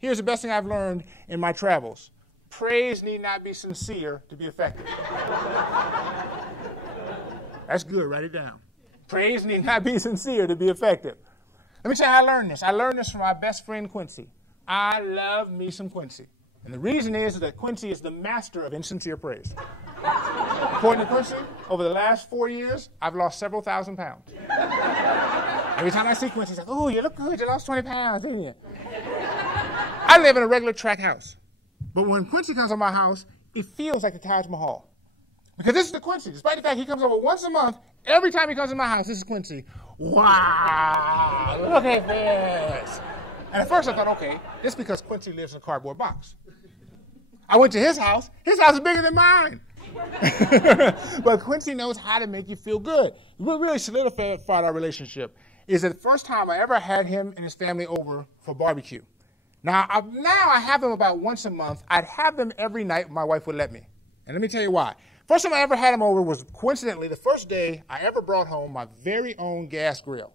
Here's the best thing I've learned in my travels. Praise need not be sincere to be effective. That's good. Write it down. Praise need not be sincere to be effective. Let me tell you how I learned this. I learned this from my best friend, Quincy. I love me some Quincy. And the reason is that Quincy is the master of insincere praise. According to Quincy, over the last 4 years, I've lost several thousand pounds. Every time I see Quincy, he's like, oh, you look good. You lost 20 pounds, didn't you? I live in a regular track house. But when Quincy comes to my house, it feels like the Taj Mahal. Because this is the Quincy. Despite the fact he comes over once a month, every time he comes to my house, this is Quincy. Wow, look at this. And at first I thought, okay, this is because Quincy lives in a cardboard box. I went to his house. His house is bigger than mine. But Quincy knows how to make you feel good. What really solidified our relationship is that the first time I ever had him and his family over for barbecue. Now I have them about once a month. I'd have them every night if my wife would let me. And let me tell you why. First time I ever had him over was coincidentally the first day I ever brought home my very own gas grill.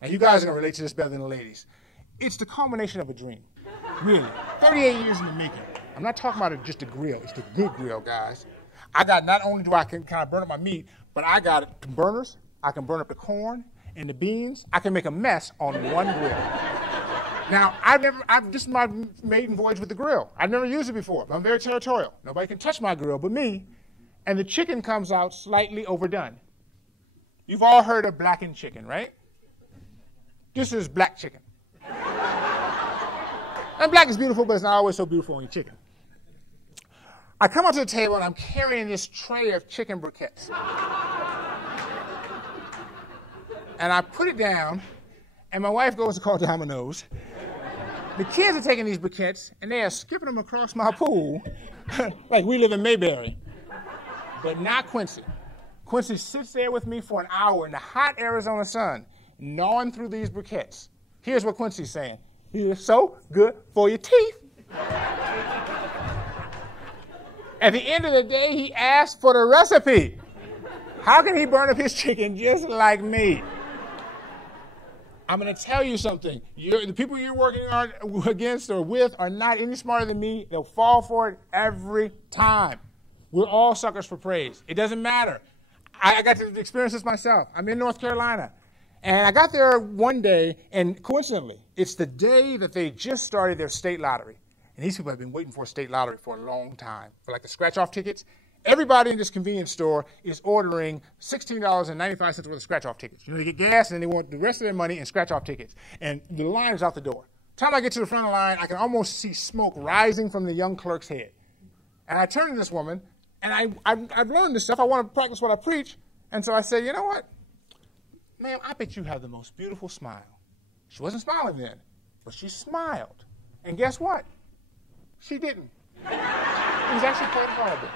And you guys are going to relate to this better than the ladies. It's the culmination of a dream. Really. 38 years in the making. I'm not talking about just a grill. It's the good grill, guys. Not only do I can kind of burn up my meat, but I got burners. I can burn up the corn and the beans. I can make a mess on one grill. Now, this is my maiden voyage with the grill. I've never used it before, but I'm very territorial. Nobody can touch my grill but me. And the chicken comes out slightly overdone. You've all heard of blackened chicken, right? This is black chicken. And black is beautiful, but it's not always so beautiful on your chicken. I come out to the table and I'm carrying this tray of chicken briquettes. And I put it down, and my wife goes to call Domino's. The kids are taking these briquettes, and they are skipping them across my pool like we live in Mayberry. But not Quincy. Quincy sits there with me for an hour in the hot Arizona sun, gnawing through these briquettes. Here's what Quincy's saying. It's so good for your teeth. At the end of the day, he asked for the recipe. How can he burn up his chicken just like me? I'm going to tell you something. The people you're working against or with are not any smarter than me. They'll fall for it every time. We're all suckers for praise. It doesn't matter. I got to experience this myself. I'm in North Carolina. And I got there one day, and coincidentally, it's the day that they just started their state lottery. And these people have been waiting for a state lottery for a long time, for like the scratch-off tickets. Everybody in this convenience store is ordering $16.95 worth of scratch-off tickets. You know, they get gas, and they want the rest of their money in scratch-off tickets. And the line is out the door. By the time I get to the front of the line, I can almost see smoke rising from the young clerk's head. And I turn to this woman, and I've learned this stuff. I want to practice what I preach. And so I said, you know what? Ma'am, I bet you have the most beautiful smile. She wasn't smiling then, but she smiled. And guess what? She didn't. It was actually quite horrible.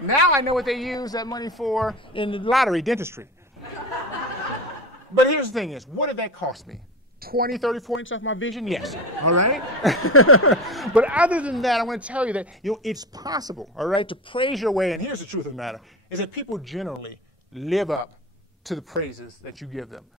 Now I know what they use that money for in the lottery, dentistry. But here's the thing is, what did that cost me? 20, 30 points off my vision? Yes. All right? But other than that, I want to tell you that it's possible, all right, to praise your way. And here's the truth of the matter, is that people generally live up to the praises that you give them.